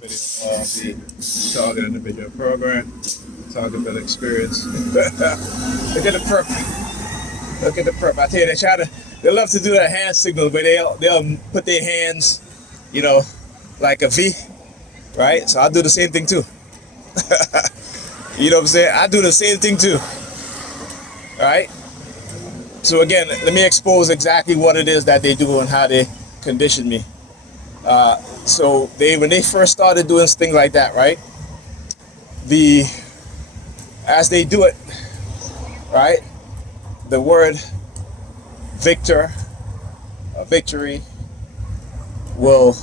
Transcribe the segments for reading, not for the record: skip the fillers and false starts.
video of the target individual program, target building experience. Look at the perp. Look at the perp. I tell you, they love to do that hand signal, but they'll put their hands, like a V, right? So I do the same thing too. You know what I'm saying? I do the same thing too, right? So again, let me expose exactly what it is that they do and how they condition me. So when they first started doing things like that, right? As they do it, right? The word victor, victory will,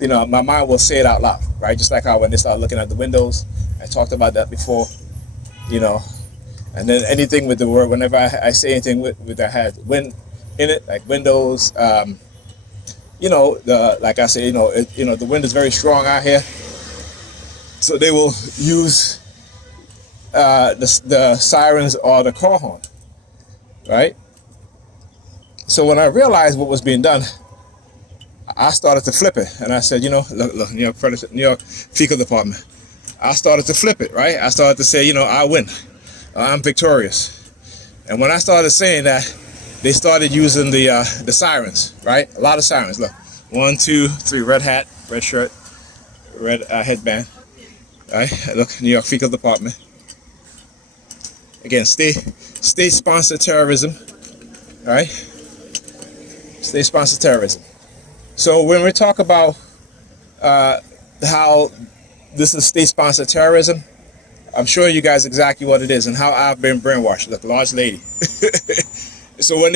my mind will say it out loud, right? Just like how when they start looking at the windows, I talked about that before, and then anything with the word, whenever I say anything with that has win in it, like windows, like I say, the wind is very strong out here, so they will use the sirens or the car horn, right? So when I realized what was being done, I started to flip it, and I said, look, New York Fecal Department. I started to flip it, right? I started to say, I win, I'm victorious. And when I started saying that, they started using the sirens, right? A lot of sirens. Look, 1, 2, 3, red hat, red shirt, red headband. Right? Look, New York Fecal Department. Again, state-sponsored terrorism. All right? State-sponsored terrorism. So when we talk about how this is state-sponsored terrorism, I'm showing you guys exactly what it is and how I've been brainwashed. Look, large lady. So when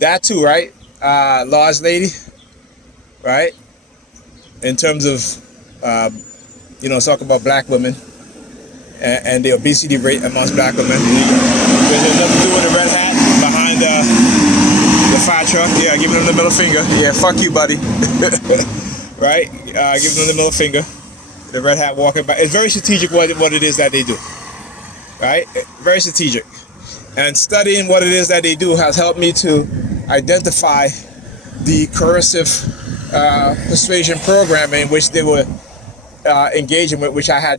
that too, right? Large lady, right? In terms of, talk about black women and the obesity rate amongst black women. There's nothing to do with the red hat behind the fire truck. Yeah, giving them the middle finger. Yeah, fuck you, buddy. Right? Giving them the middle finger. The red hat walking by. It's very strategic what it is that they do. Right? Very strategic. And studying what it is that they do has helped me to identify the coercive persuasion program in which they were engaging with, which I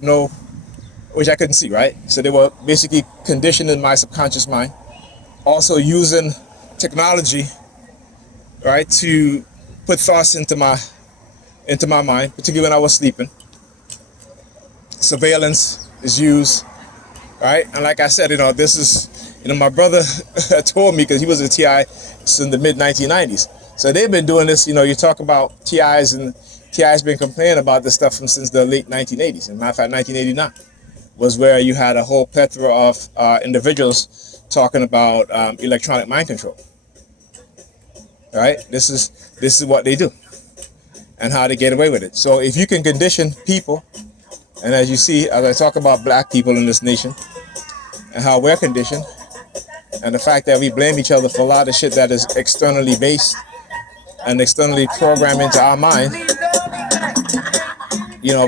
couldn't see, right? So they were basically conditioning my subconscious mind, also using technology, right, to put thoughts into my mind, particularly when I was sleeping. Surveillance is used, right? And like I said, this is, my brother told me, because he was a TI in the mid-1990s. So they've been doing this, you talk about TIs, and TI's been complaining about this stuff since the late 1980s. As a matter of fact, 1989 was where you had a whole plethora of individuals talking about electronic mind control. Right? This is what they do and how they get away with it. So if you can condition people, and as you see, as I talk about black people in this nation and how we're conditioned, and the fact that we blame each other for a lot of shit that is externally based and externally programmed into our mind,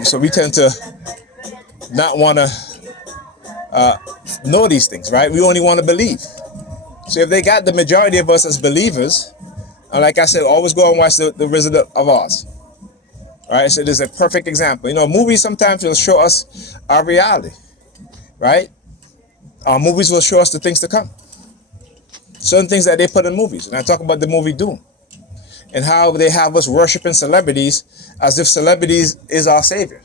so we tend to not want to know these things, right? We only want to believe. So if they got the majority of us as believers, and like I said, always go and watch the Wizard of Oz. All right, so there's a perfect example. Movies sometimes will show us our reality, right? Our movies will show us the things to come. Certain things that they put in movies. And I talk about the movie Doom and how they have us worshiping celebrities as if celebrities is our savior,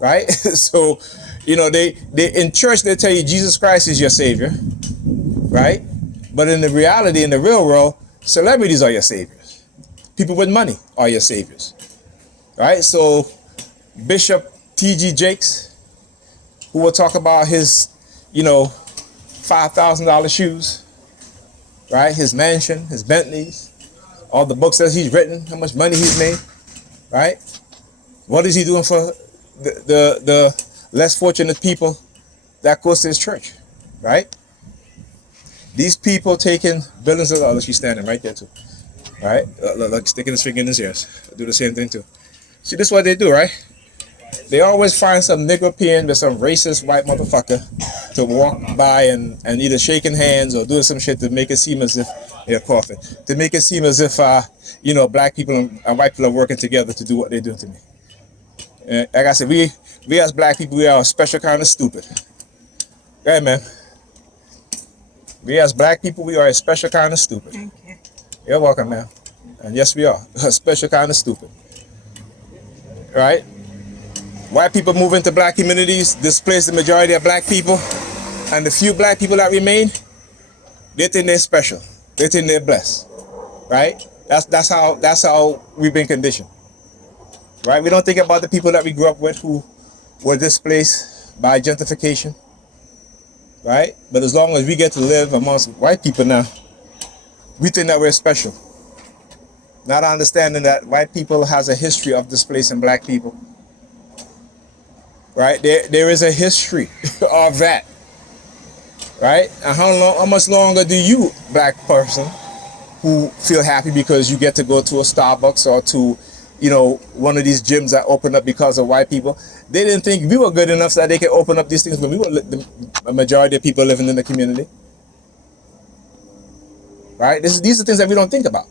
right? So, they in church, they tell you Jesus Christ is your savior, right? But in the reality, in the real world, celebrities are your saviors. People with money are your saviors, right? So Bishop T.G. Jakes, who will talk about his, $5,000 shoes, right? His mansion, his Bentleys, all the books that he's written, how much money he's made, right? What is he doing for the less fortunate people that goes to his church, right? These people taking billions of dollars. She's standing right there too, right? Look, sticking his finger in his ears. Do the same thing too. See, this is what they do, right? They always find some Negropean or some racist white motherfucker to walk by and either shaking hands or doing some shit to make it seem as if they're coughing. To make it seem as if, black people and white people are working together to do what they're doing to me. And like I said, we as black people, we are a special kind of stupid. Right, man. We as black people, we are a special kind of stupid. Thank you. You're welcome, man. And yes, we are a special kind of stupid. Right? White people move into black communities, displace the majority of black people, and the few black people that remain, they think they're special. They think they're blessed. Right? That's how we've been conditioned. Right? We don't think about the people that we grew up with who were displaced by gentrification. Right? But as long as we get to live amongst white people now, we think that we're special. Not understanding that white people has a history of displacing black people. Right? There is a history of that. Right? And how much longer do you, black person, who feel happy because you get to go to a Starbucks or to, one of these gyms that opened up because of white people? They didn't think we were good enough so that they could open up these things when we were the majority of people living in the community. Right? These are things that we don't think about.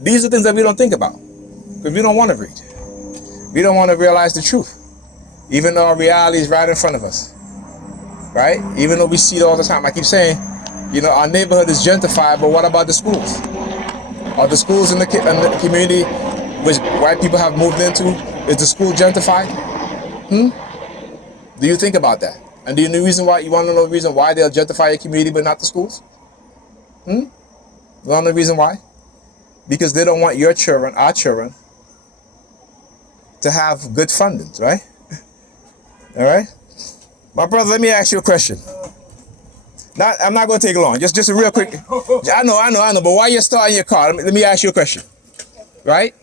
These are things that we don't think about because we don't want to read. We don't want to realize the truth, even though our reality is right in front of us. Right? Even though we see it all the time. I keep saying, our neighborhood is gentrified, but what about the schools? Are the schools in the community which white people have moved into, is the school gentrified? Do you think about that? And do you know you want to know the reason why they'll gentrify your community but not the schools? You want to know the reason why? Because they don't want your children, our children, to have good fundings, right? All right? My brother, let me ask you a question. I'm not going to take long. Just a real quick. I know. But while you're starting your car, let me ask you a question. Right?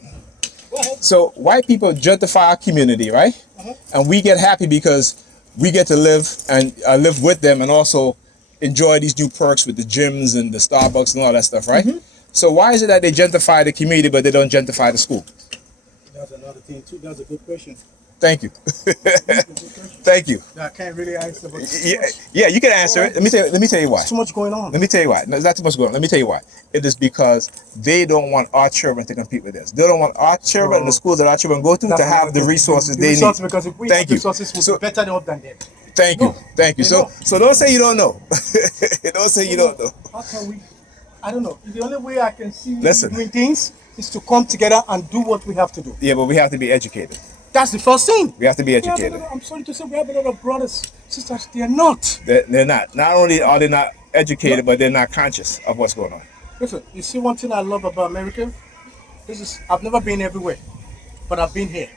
So white people gentrify our community, right? And we get happy because we get to live and live with them and also enjoy these new perks with the gyms and the Starbucks and all that stuff, right? So why is it that they gentrify the community but they don't gentrify the school? That's another thing too. That's a good question. Thank you. Thank you. I can't really answer, but yeah, you can answer it. Let me tell you why. There's too much going on. Let me tell you why. No, there's not too much going on. Let me tell you why. It is because they don't want our children to compete with this. They don't want our children in the schools that our children go to have the resources they need. Because if we have resources, we'll be better than them. Thank you. So don't say you don't know. Don't say you don't know. How can we? I don't know. The only way I can see doing things is to come together and do what we have to do. Yeah, but we have to be educated. That's the first thing. We have to be educated. I'm sorry to say we have a lot of brothers, sisters. They are not. They're not. Not only are they not educated, but they're not conscious of what's going on. Listen, you see one thing I love about America? I've never been everywhere, but I've been here.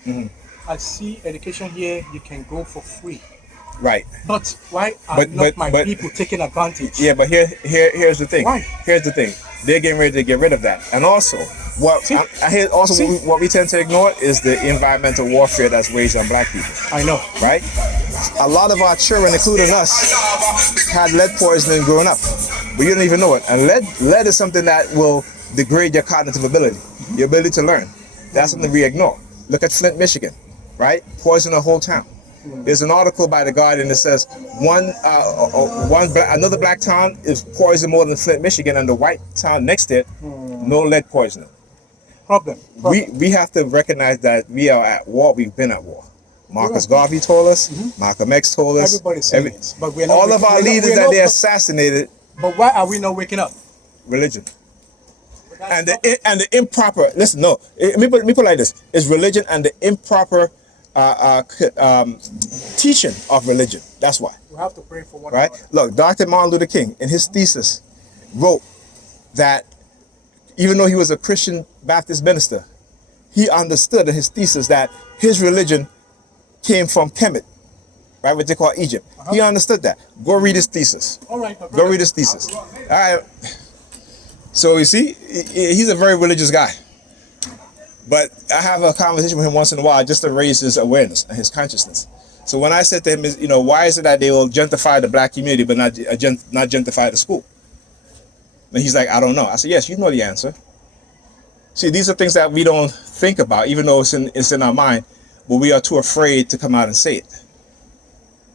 I see education here, you can go for free. Right. But why are not my people taking advantage? Yeah, but here's the thing. Why? Here's the thing. They're getting ready to get rid of that. And also, what we tend to ignore is the environmental warfare that's waged on black people. I know. Right? A lot of our children, including us, had lead poisoning growing up. But you don't even know it. And lead is something that will degrade your cognitive ability, your ability to learn. That's something we ignore. Look at Flint, Michigan, right? Poison the whole town. There's an article by The Guardian that says another black town is poisoned more than Flint, Michigan, and the white town next to it, no lead poisoning. Problem. We have to recognize that we are at war. We've been at war. Marcus Garvey told us. Malcolm X told us. Everybody's saying it. But we're not all of our leaders that they assassinated. But why are we not waking up? Religion. And the improper. Listen, no. Let me put it like this: it's religion and the improper teaching of religion. That's why. We have to pray for one right? another. Look, Dr. Martin Luther King, in his thesis, wrote that even though he was a Christian Baptist minister, he understood in his thesis that his religion came from Kemet, right? What they call Egypt. He understood that. Go read his thesis. All right. Go read his thesis. All right. So you see, he's a very religious guy. But I have a conversation with him once in a while just to raise his awareness and his consciousness. So when I said to him, why is it that they will gentrify the black community but not gentrify the school? And he's like, I don't know. I said, yes, you know the answer. See, these are things that we don't think about, even though it's in our mind, but we are too afraid to come out and say it.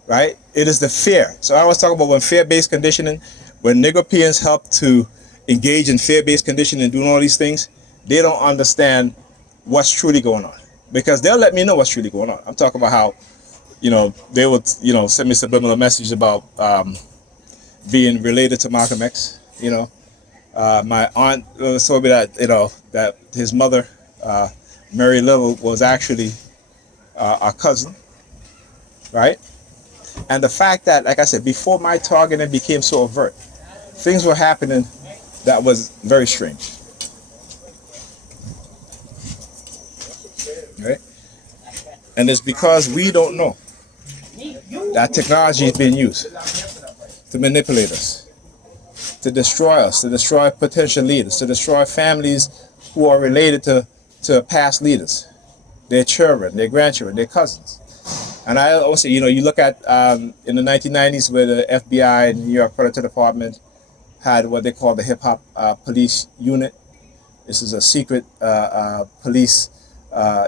Right? It is the fear. So I was talking about when fear-based conditioning, when Negropeans help to engage in fear-based conditioning and doing all these things, they don't understand what's truly going on. because they'll let me know what's really going on. I'm talking about how, they would, send me subliminal messages about being related to Malcolm X. My aunt told me that, that his mother, Mary Little, was actually our cousin, right? And the fact that, like I said, before my targeting became so overt, things were happening that was very strange, right? And it's because we don't know that technology is being used to manipulate us, to destroy potential leaders, to destroy families who are related to past leaders, their children, their grandchildren, their cousins. And I also, you look at in the 1990s where the FBI and New York Predator Department had what they call the hip hop police unit. This is a secret police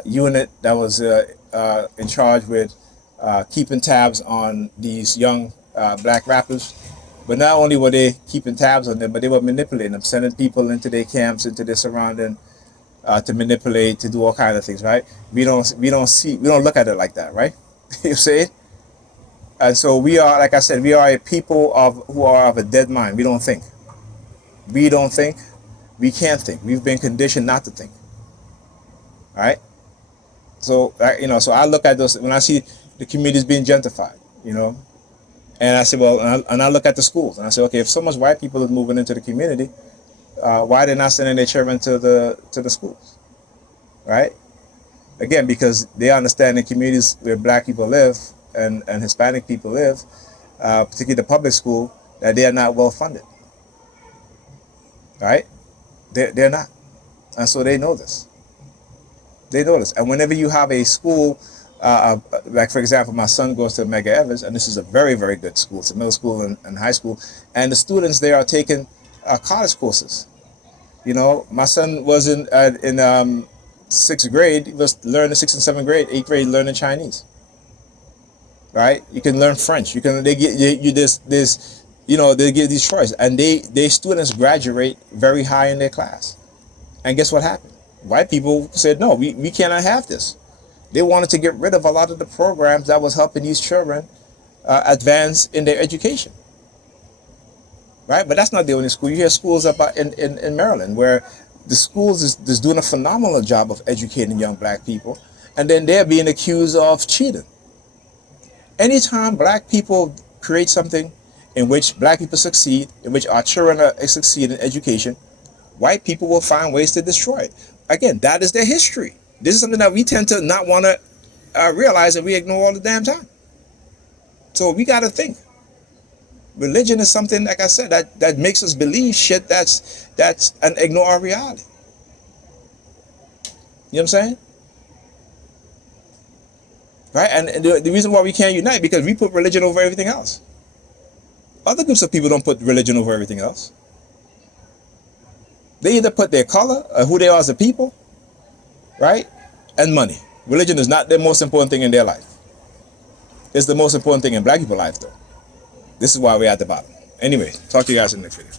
unit that was in charge with keeping tabs on these young black rappers. But not only were they keeping tabs on them, but they were manipulating them, sending people into their camps, into their surrounding, to manipulate, to do all kinds of things, right? We don't look at it like that, right? You see it? And so we are, like I said, we are a people who are of a dead mind. We don't think. We don't think. We can't think. We've been conditioned not to think. All right? So, so I look at those, when I see the communities being gentrified, and I say, well, and I look at the schools, and I say, okay, if so much white people are moving into the community, why are they not sending their children to the schools, right? Again, because they understand in communities where black people live and Hispanic people live, particularly the public school, that they are not well funded, right? They're not, and so they know this. They know this, and whenever you have a school, like for example, my son goes to Medgar Evers, and this is a very, very good school. It's a middle school and high school, and the students there are taking college courses. My son was in 6th grade. He was learning 6th and 7th grade, 8th grade learning Chinese. Right? You can learn French. They get you this they give these choices, and they students graduate very high in their class. And guess what happened? White people said, no, we cannot have this. They wanted to get rid of a lot of the programs that was helping these children advance in their education. Right? But that's not the only school. You hear schools about in Maryland where the schools is doing a phenomenal job of educating young black people, and then they're being accused of cheating. Anytime black people create something in which black people succeed, in which our children succeed in education, white people will find ways to destroy it. Again, that is their history. This is something that we tend to not want to realize, and we ignore all the damn time. So we got to think. Religion is something, like I said, that makes us believe shit that's and ignore our reality. You know what I'm saying? Right? And the reason why we can't unite, because we put religion over everything else. Other groups of people don't put religion over everything else. They either put their color or who they are as a people, right? And money. Religion is not the most important thing in their life. It's the most important thing in black people's life, though. This is why we're at the bottom. Anyway, talk to you guys in the next video.